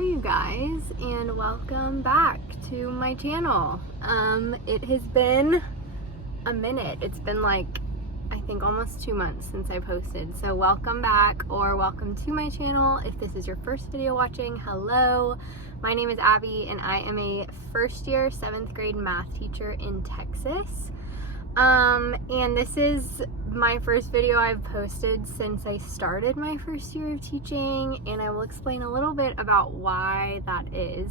you guys, and welcome back to my channel. It has been a minute. It's been like, I think almost 2 months since I posted. So welcome back, or welcome to my channel. If this is your first video watching, hello. My name is Abby, and I am a first year 7th grade math teacher in Texas. And this is my first video I've posted since I started my first year of teaching, and I will explain a little bit about why that is.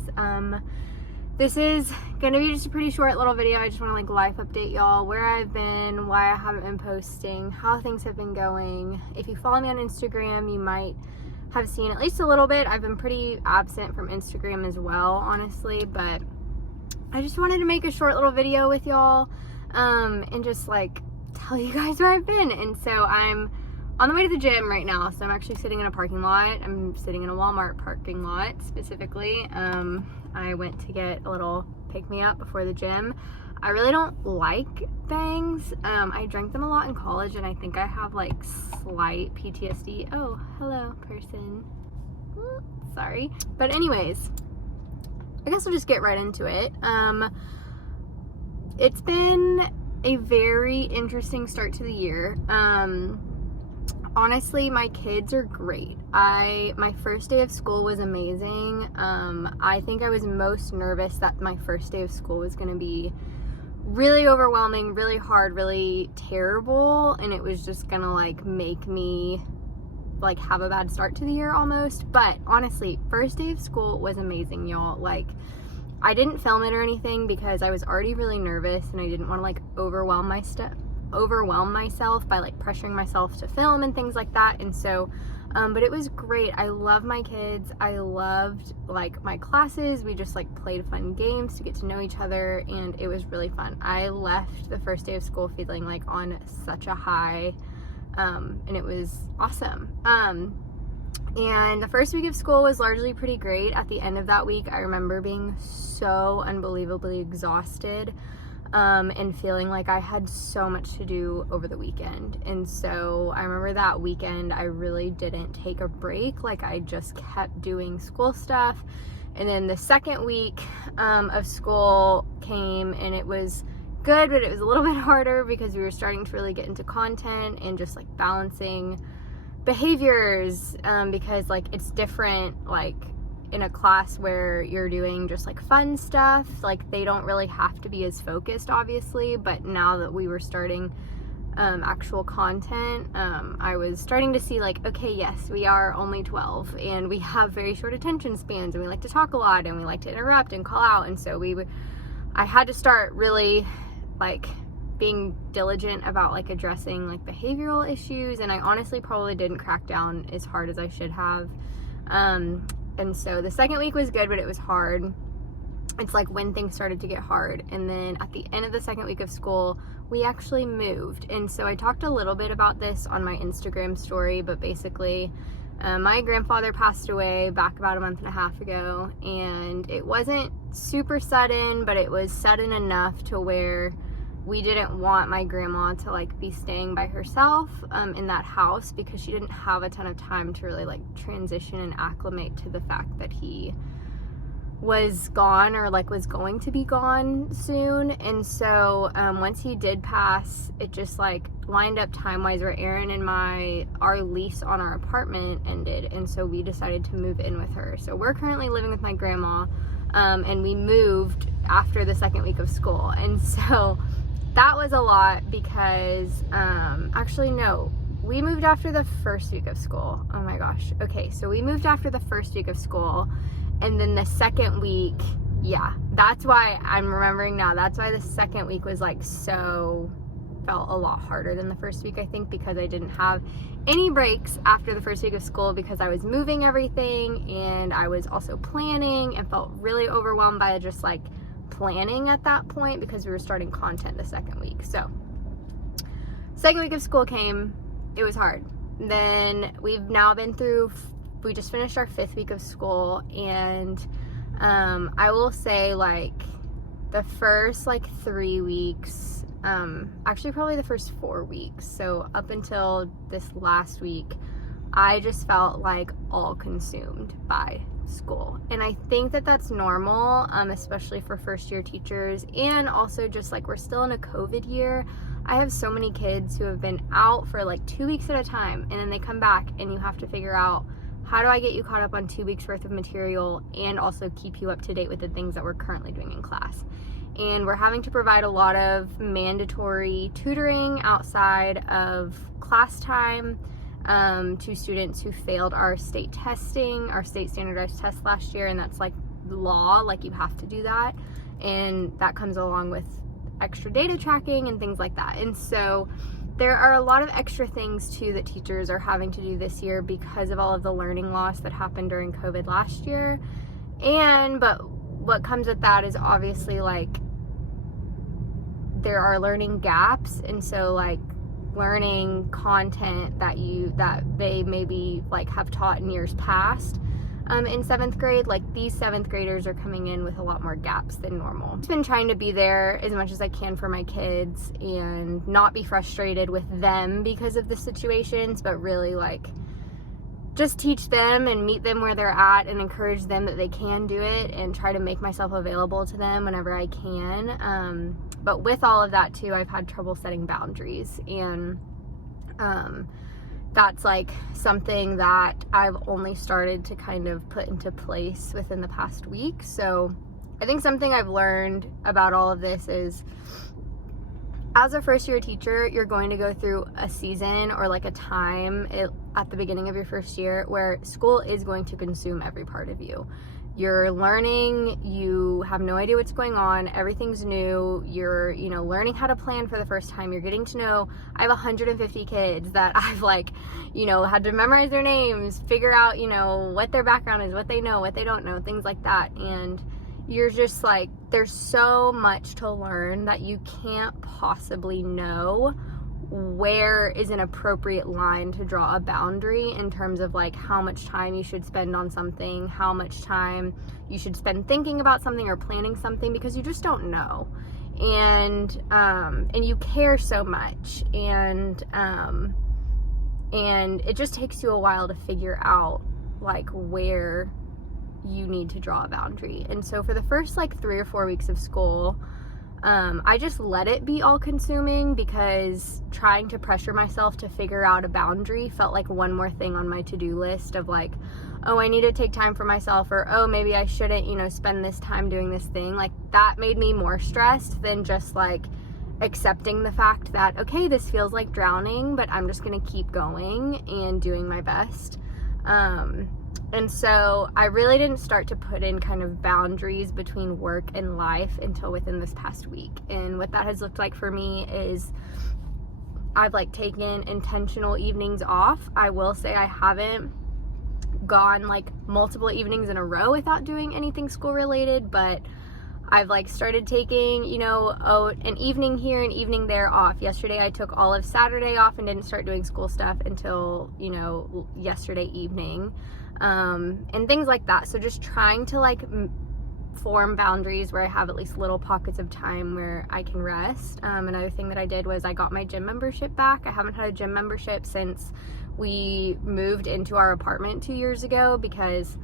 This is gonna be just a pretty short little video. I just want to like life update y'all, where I've been, why I haven't been posting, how things have been going. If you follow me on Instagram, you might have seen at least a little bit. I've been pretty absent from Instagram as well, honestly, but I just wanted to make a short little video with y'all, and just like tell you guys where I've been. And so I'm on the way to the gym right now. So I'm actually sitting in a parking lot. I'm sitting in a Walmart parking lot specifically. I went to get a little pick-me-up before the gym. I really don't like bangs. I drank them a lot in college, and I think I have like slight PTSD. Oh, hello person. Sorry. But anyways, I guess we'll just get right into it. It's been a very interesting start to the year. Honestly, my kids are great. My first day of school was amazing. I think I was most nervous that my first day of school was going to be really overwhelming, really hard, really terrible, and it was just gonna like make me like have a bad start to the year almost. But honestly, first day of school was amazing, y'all. Like, I didn't film it or anything because I was already really nervous, and I didn't want to like overwhelm myself by like pressuring myself to film and things like that. And so but it was great. I love my kids. I loved like my classes. We just like played fun games to get to know each other, and it was really fun. I left the first day of school feeling like on such a high, and it was awesome. And the first week of school was largely pretty great. At the end of that week, I remember being so unbelievably exhausted, and feeling like I had so much to do over the weekend. And so I remember that weekend I really didn't take a break. Like, I just kept doing school stuff. And then the second week of school came, and it was good, but it was a little bit harder because we were starting to really get into content and just like balancing behaviors, because like it's different like in a class where you're doing just like fun stuff. Like, they don't really have to be as focused, obviously, but now that we were starting actual content, I was starting to see like, okay, yes, we are only 12 and we have very short attention spans, and we like to talk a lot, and we like to interrupt and call out. And so I had to start really like being diligent about like addressing like behavioral issues, and I honestly probably didn't crack down as hard as I should have. And so the second week was good, but it was hard. It's like when things started to get hard. And then at the end of the second week of school, we actually moved. And so I talked a little bit about this on my Instagram story, but basically my grandfather passed away back about a month and a half ago, and it wasn't super sudden, but it was sudden enough to where we didn't want my grandma to like be staying by herself in that house, because she didn't have a ton of time to really like transition and acclimate to the fact that he was gone, or like was going to be gone soon. And so once he did pass, it just like lined up time-wise where Aaron and our lease on our apartment ended, and so we decided to move in with her. So we're currently living with my grandma, and we moved after the second week of school. And so that was a lot because, actually no, we moved after the first week of school. Oh my gosh. Okay, so we moved after the first week of school, and then the second week, yeah, that's why I'm remembering now. That's why the second week was like felt a lot harder than the first week, I think, because I didn't have any breaks after the first week of school because I was moving everything, and I was also planning, and felt really overwhelmed by just like planning at that point because we were starting content the second week. So second week of school came, it was hard. Then we've now been through, we just finished our 5th week of school, and I will say like the first like 3 weeks, actually probably the first 4 weeks, so up until this last week, I just felt like all consumed by school. And I think that that's normal, especially for first year teachers. And also just like we're still in a COVID year. I have so many kids who have been out for like 2 weeks at a time, and then they come back and you have to figure out, how do I get you caught up on 2 weeks worth of material and also keep you up to date with the things that we're currently doing in class? And we're having to provide a lot of mandatory tutoring outside of class time to students who failed our state testing, our state standardized test last year, and that's like law, like you have to do that. And that comes along with extra data tracking and things like that. And so there are a lot of extra things too that teachers are having to do this year because of all of the learning loss that happened during COVID last year. But what comes with that is obviously like there are learning gaps, and so like learning content that they maybe like have taught in years past in 7th grade, like these 7th graders are coming in with a lot more gaps than normal. I've been trying to be there as much as I can for my kids and not be frustrated with them because of the situations, but really like just teach them and meet them where they're at and encourage them that they can do it, and try to make myself available to them whenever I can. But with all of that too, I've had trouble setting boundaries, and that's like something that I've only started to kind of put into place within the past week. So I think something I've learned about all of this is, as a first year teacher, you're going to go through a season or like a time at the beginning of your first year where school is going to consume every part of you. You're learning, you have no idea what's going on, everything's new, you're, learning how to plan for the first time, you're getting to know, I have 150 kids that I've had to memorize their names, figure out, what their background is, what they know, what they don't know, things like that. And you're just like, there's so much to learn that you can't possibly know where is an appropriate line to draw a boundary in terms of like how much time you should spend on something, how much time you should spend thinking about something or planning something, because you just don't know. And you care so much, and it just takes you a while to figure out like where you need to draw a boundary. And so for the first like 3 or 4 weeks of school, I just let it be all consuming, because trying to pressure myself to figure out a boundary felt like one more thing on my to-do list of like, oh, I need to take time for myself, or oh, maybe I shouldn't, spend this time doing this thing. Like that made me more stressed than just like accepting the fact that, okay, this feels like drowning, but I'm just gonna keep going and doing my best. And so I really didn't start to put in kind of boundaries between work and life until within this past week. And what that has looked like for me is I've like taken intentional evenings off. I will say I haven't gone like multiple evenings in a row without doing anything school related, but I've like started taking, an evening here, an evening there off. Yesterday I took all of Saturday off and didn't start doing school stuff until, yesterday evening. And things like that. So just trying to like form boundaries where I have at least little pockets of time where I can rest. Another thing that I did was I got my gym membership back. I haven't had a gym membership since we moved into our apartment 2 years ago, because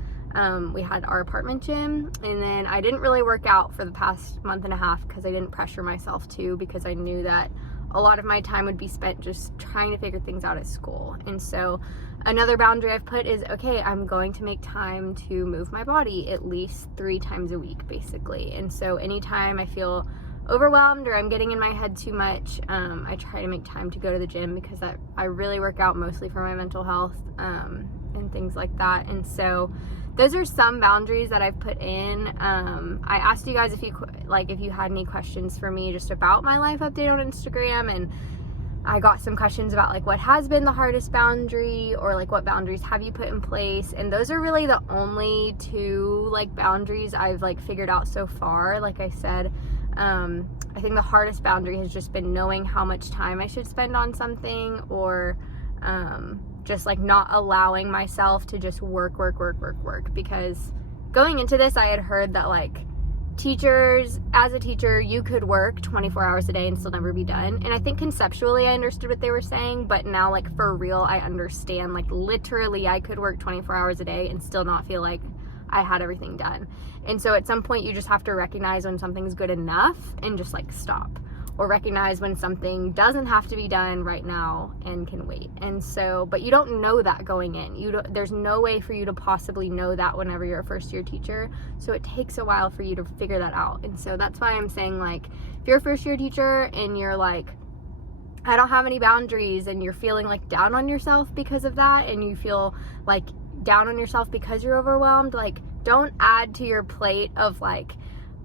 we had our apartment gym, and then I didn't really work out for the past month and a half because I didn't pressure myself to, because I knew that a lot of my time would be spent just trying to figure things out at school. And so another boundary I've put is, okay, I'm going to make time to move my body at least 3 times a week, basically. And so anytime I feel overwhelmed or I'm getting in my head too much, I try to make time to go to the gym, because I really work out mostly for my mental health and things like that. And so those are some boundaries that I've put in. I asked you guys if you had any questions for me just about my life update on Instagram, and I got some questions about like what has been the hardest boundary, or like what boundaries have you put in place. And those are really the only 2 like boundaries I've like figured out so far. Like I said, I think the hardest boundary has just been knowing how much time I should spend on something, or just like not allowing myself to just work, because going into this I had heard that like as a teacher you could work 24 hours a day and still never be done. And I think conceptually I understood what they were saying, but now like for real I understand, like literally I could work 24 hours a day and still not feel like I had everything done. And so at some point you just have to recognize when something's good enough and just like stop, or recognize when something doesn't have to be done right now and can wait. And so, but you don't know that going in. There's no way for you to possibly know that whenever you're a first year teacher. So it takes a while for you to figure that out. And so that's why I'm saying, like, if you're a first year teacher and you're like, I don't have any boundaries, and you're feeling like down on yourself because of that, and you feel like down on yourself because you're overwhelmed, like, don't add to your plate of like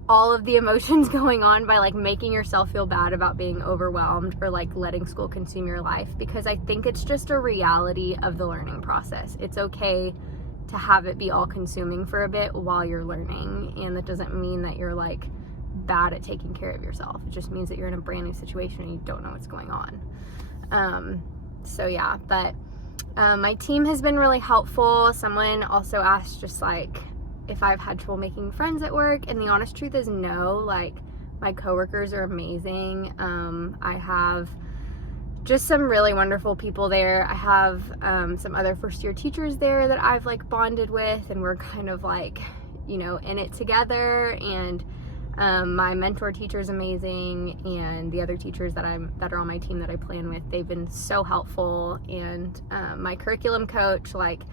all of the emotions going on by like making yourself feel bad about being overwhelmed or like letting school consume your life, because I think it's just a reality of the learning process. It's okay to have it be all consuming for a bit while you're learning, and that doesn't mean that you're like bad at taking care of yourself. It just means that you're in a brand new situation and you don't know what's going on. So yeah, but my team has been really helpful. Someone also asked just like if I've had trouble making friends at work, and the honest truth is no. Like, my coworkers are amazing. I have just some really wonderful people there. I have some other first year teachers there that I've like bonded with, and we're kind of like, you know, in it together. And my mentor teacher is amazing, and the other teachers that are on my team that I plan with, they've been so helpful. And my curriculum coach, like,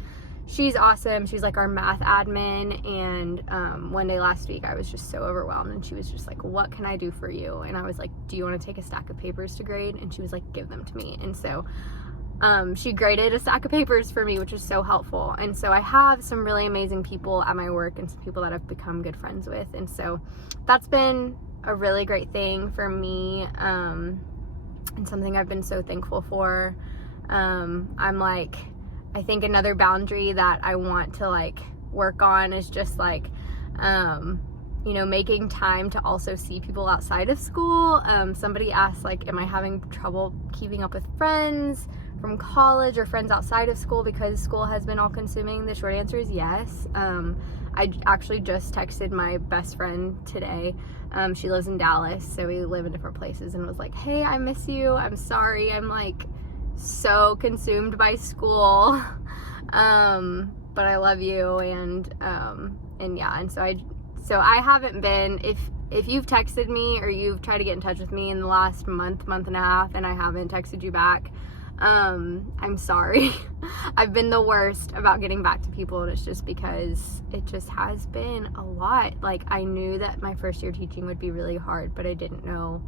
she's awesome. She's like our math admin. And one day last week I was just so overwhelmed, and she was just like, what can I do for you? And I was like, do you want to take a stack of papers to grade? And she was like, give them to me. And so she graded a stack of papers for me, which was so helpful. And so I have some really amazing people at my work, and some people that I've become good friends with. And so that's been a really great thing for me, and something I've been so thankful for. I'm like, I think another boundary that I want to like work on is just like, you know, making time to also see people outside of school. Somebody asked, like, am I having trouble keeping up with friends from college or friends outside of school because school has been all consuming? The short answer is yes. I actually just texted my best friend today. She lives in Dallas, so we live in different places, and was like, hey, I miss you. I'm sorry. I'm like so consumed by school. But I love you. And yeah, and so I haven't been, if you've texted me or you've tried to get in touch with me in the last month and a half, and I haven't texted you back, I'm sorry. I've been the worst about getting back to people, and it's just because it just has been a lot. Like, I knew that my first year teaching would be really hard, but I didn't know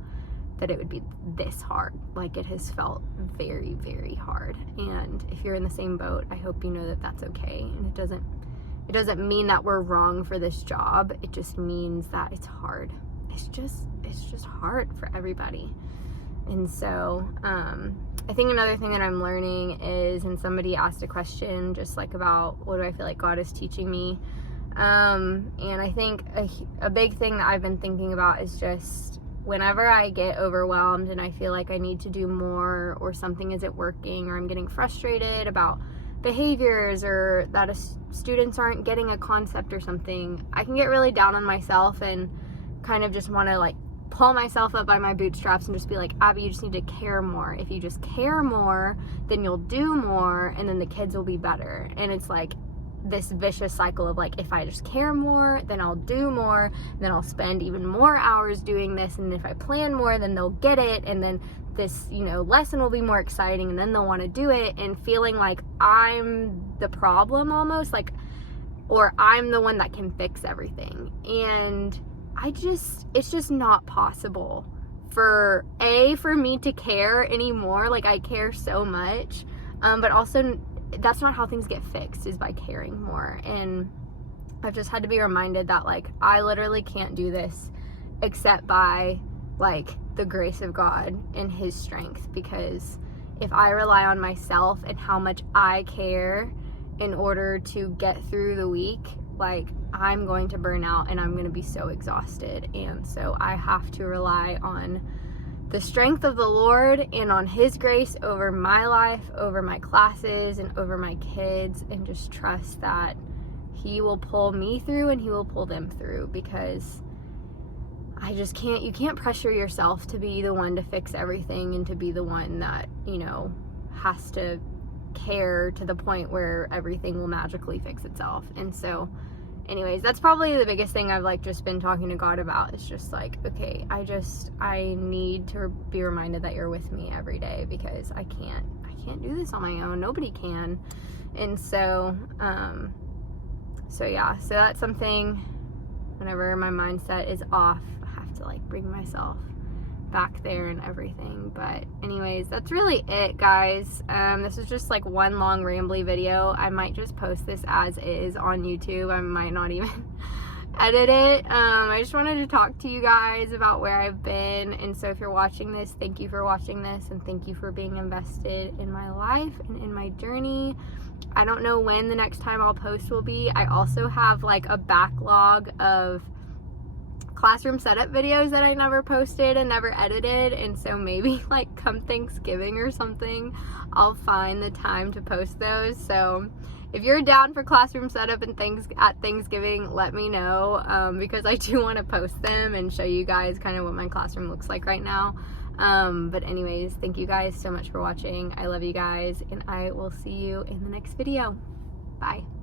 that it would be this hard. Like, it has felt very, very hard. And if you're in the same boat, I hope you know that that's okay. And it doesn't mean that we're wrong for this job. It just means that it's hard. It's just hard for everybody. And so, I think another thing that I'm learning is, and somebody asked a question just like about what do I feel like God is teaching me. And I think a big thing that I've been thinking about is just whenever I get overwhelmed and I feel like I need to do more, or something isn't working, or I'm getting frustrated about behaviors, or that students aren't getting a concept or something, I can get really down on myself and kind of just want to like pull myself up by my bootstraps and just be like, Abby, you just need to care more. If you just care more, then you'll do more, and then the kids will be better. And it's like this vicious cycle of like, if I just care more, then I'll do more, then I'll spend even more hours doing this, and if I plan more, then they'll get it, and then this, you know, lesson will be more exciting, and then they'll want to do it, and feeling like I'm the problem almost, like, or I'm the one that can fix everything. And it's just not possible for me to care anymore. Like, I care so much, but also that's not how things get fixed, is by caring more. And I've just had to be reminded that like I literally can't do this except by like the grace of God and His strength, because if I rely on myself and how much I care in order to get through the week, like I'm going to burn out and I'm going to be so exhausted. And so I have to rely on the strength of the Lord and on His grace over my life, over my classes, and over my kids, and just trust that He will pull me through and He will pull them through, because I just can't, you can't pressure yourself to be the one to fix everything and to be the one that, you know, has to care to the point where everything will magically fix itself. And so anyways, that's probably the biggest thing I've like just been talking to God about. It's just like, okay, I need to be reminded that you're with me every day, because I can't do this on my own. Nobody can. And so yeah, so that's something, whenever my mindset is off, I have to like bring myself back there and everything. But anyways, that's really it, guys. This is just like one long rambly video. I might just post this as is on YouTube. I might not even edit it. I just wanted to talk to you guys about where I've been. And so if you're watching this, thank you for watching this, and thank you for being invested in my life and in my journey. I don't know when the next time I'll post will be. I also have like a backlog of classroom setup videos that I never posted and never edited, and so maybe like come Thanksgiving or something, I'll find the time to post those. So if you're down for classroom setup and things at Thanksgiving, let me know, because I do want to post them and show you guys kind of what my classroom looks like right now. But anyways, thank you guys so much for watching. I love you guys, and I will see you in the next video. Bye.